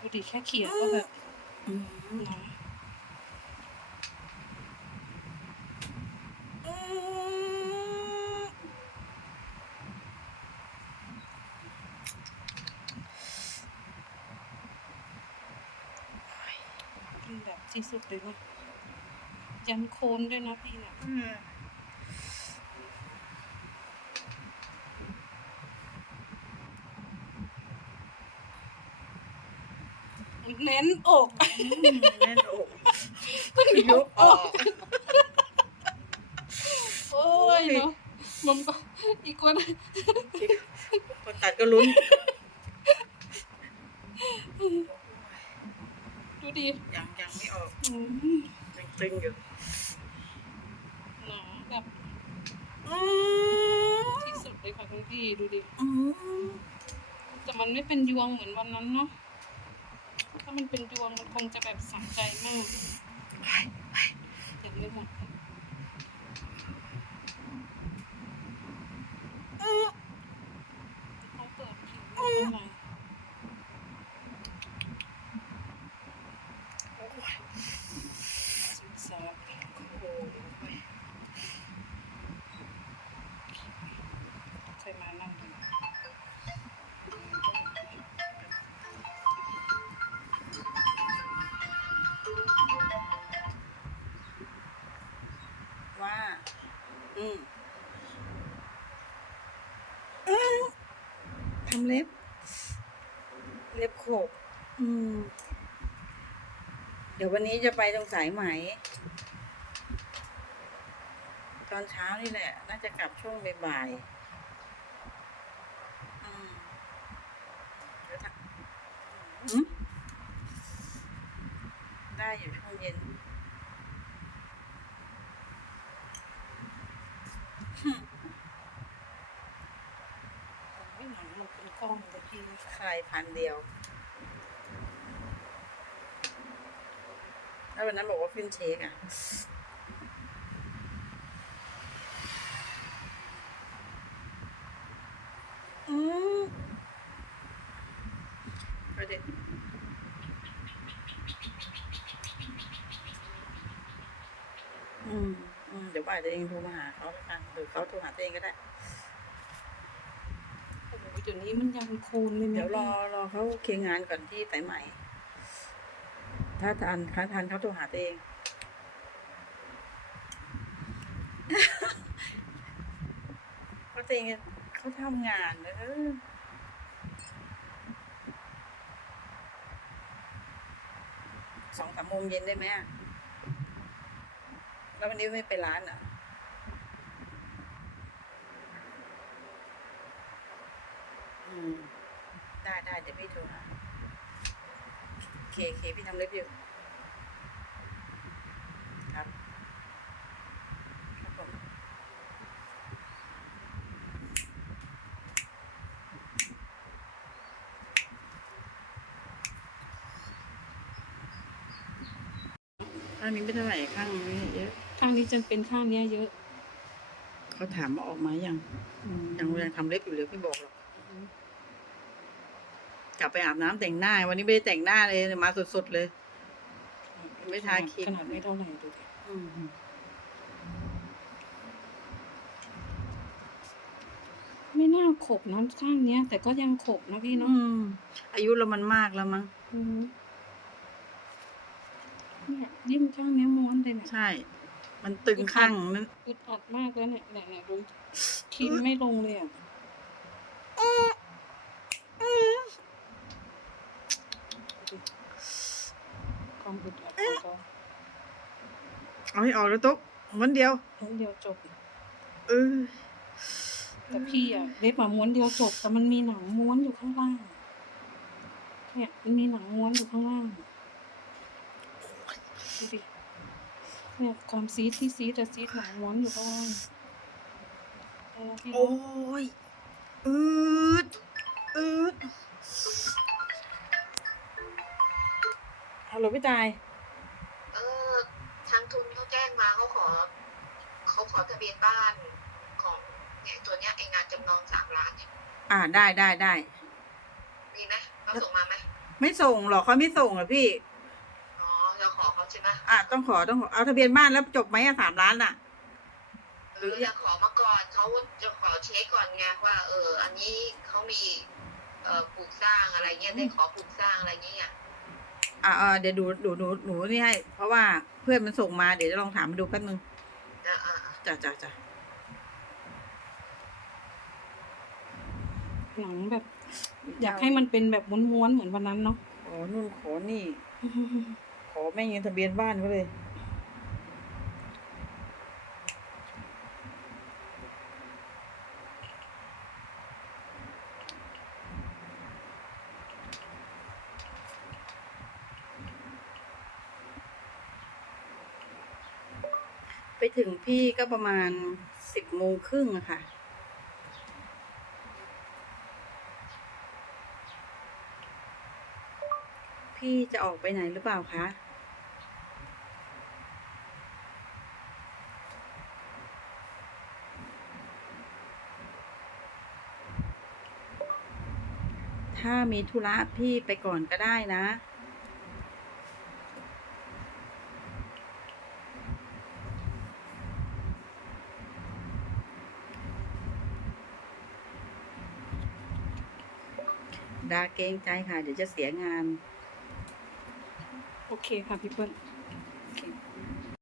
ดูดิแค่เขียนก็แบบอืมนะอืมเป็นแบบที่สุดเลยนะยันโคนด้วยนะพี่เนี่ย เน้นอกแน่นอกต้องยยกกออออก ก โอ้ยเนาะมันก็อีกคนคนตัดก็ลุ้นดูดิยังยังไม่ออกอืมยังตึงอยู่หนาแบบอืมที่สุดเลยค่ะคุณพี่ดูดิ อืมแต่มันไม่เป็นยวงเหมือนวันนั้นเนาะ ถ้ามันเป็นยวงมันคงจะแบบสัใจมากเต็มไปหมดำเล็บ เล็บโขบอืม เดี๋ยววันนี้จะไปตรงสายไหม ตอนเช้านี่แหละ น่าจะกลับช่วงบ่ายๆอืมเดี๋ยวถ้าอืมได้อยู่ช่วงเย็น ไม่หนังมันเป็นกล้องเลย พี่ใครพันเดียว แล้ววันนั้นบอกว่าขึ้นเช็คอะอืมเอาดิอืม อืม เดี๋ยวบ่ายตัวเองโทรมาหาเขาแล้วกันหรือเขาโทรหาตัวเองก็ได้ โอ้โหเดี๋ยวนี้มันยันโคนเลยนะเดี๋ยวรอรอเขาเคลียร์งานก่อนที่ไต่ไหมถ้าทันถ้าทันเขาโทรหาตัวเองเพราะตัวเองเขาทำงานเออสองสามโมงเย็นได้ไหมอะแล้ววันนี้ไม่ไปร้านอะ อืมได้ได้เดี๋ยวพี่โทรหาเคเคพี่ทำเล็บอยู่ครับครับผมข้างนี้ไม่เท่าไหร่ข้างนี้เยอะข้างนี้จะเป็นข้างเนี้ยเยอะ เขาถามว่าออกมายังยังยังทำเล็บอยู่เลยไม่บอกหรอก กลับไปอาบน้ำแต่งหน้า วันนี้ไม่ได้แต่งหน้าเลยมาสดๆเลย ไม่ทาครีม ขนาดไม่เท่าไหร่ดูดิอืมไม่น่าขบนะข้างเนี้ย แต่ก็ยังขบนะพี่เนาะอืมอายุเรามันมากแล้วมั้ง อืมเนี่ยยิ่งข้างเนี้ยม้วนเลยเนี่ยใช่ มันตึงข้างนั้น อึดอัดมากแล้วเนี่ยเนี่ยเนี่ยดูคิมไม่ลงเลยอะดูดิ ความอึดอัดของเขาเอาให้ออกแล้วตุ๊กวันเดียวม้วนเดียวจบ เออแต่พี่อะเล็บมาม้วนเดียวจบ แต่มันมีหนังม้วนอยู่ข้างล่าง เนี่ยมันมีหนังม้วนอยู่ข้างล่างดูดิเนี่ยความซีดที่ซีดแต่ซีดหนังม้วนอยู่ข้างล่างเอาละพี่โอ้ยอืดอืด ฮัลโหลพี่ตาย เออ ทางทุนเขาแจ้งมาเขาขอเขาขอทะเบียนบ้านของเนี่ยตัวเนี้ยไองานจำนองสามล้านเนี่ยอ่าได้ได้ได้ มีไหมเขาส่งมาไหมไม่ส่งหรอกเขาไม่ส่งหรอกพี่ อ๋อเราขอเขาใช่ไหมอะต้องขอต้องขอเอาทะเบียนบ้านแล้วจบไหมอะสามล้านอะหรือจะขอมาก่อนเขาจะขอเช็คก่อนไงว่า เออ อันนี้เขามี เอ่อปลูกสร้างอะไรเงี้ยได้ขอปลูกสร้างอะไรเงี้ย อ่าอ่าเดี๋ยวดูดูหนูหนูนี่ให้ เพราะว่าเพื่อนมันส่งมาเดี๋ยวจะลองถามมาดูแป๊บนึงอ่าอ่าอ่าจ้ะจ้ะจ้ะหนังแบบ อยากให้มันเป็นแบบม้วนๆเหมือนวันนั้นเนาะขอนู่นขอนี่ ขอแม่งยังทะเบียนบ้านเขาเลย ไปถึงพี่ก็ประมาณสิบโมงครึ่งอะค่ะ พี่จะออกไปไหนหรือเปล่าคะถ้ามีธุระพี่ไปก่อนก็ได้นะ ดาเกรงใจค่ะ เดี๋ยวจะเสียงาน โอเคค่ะพี่เปิ้ล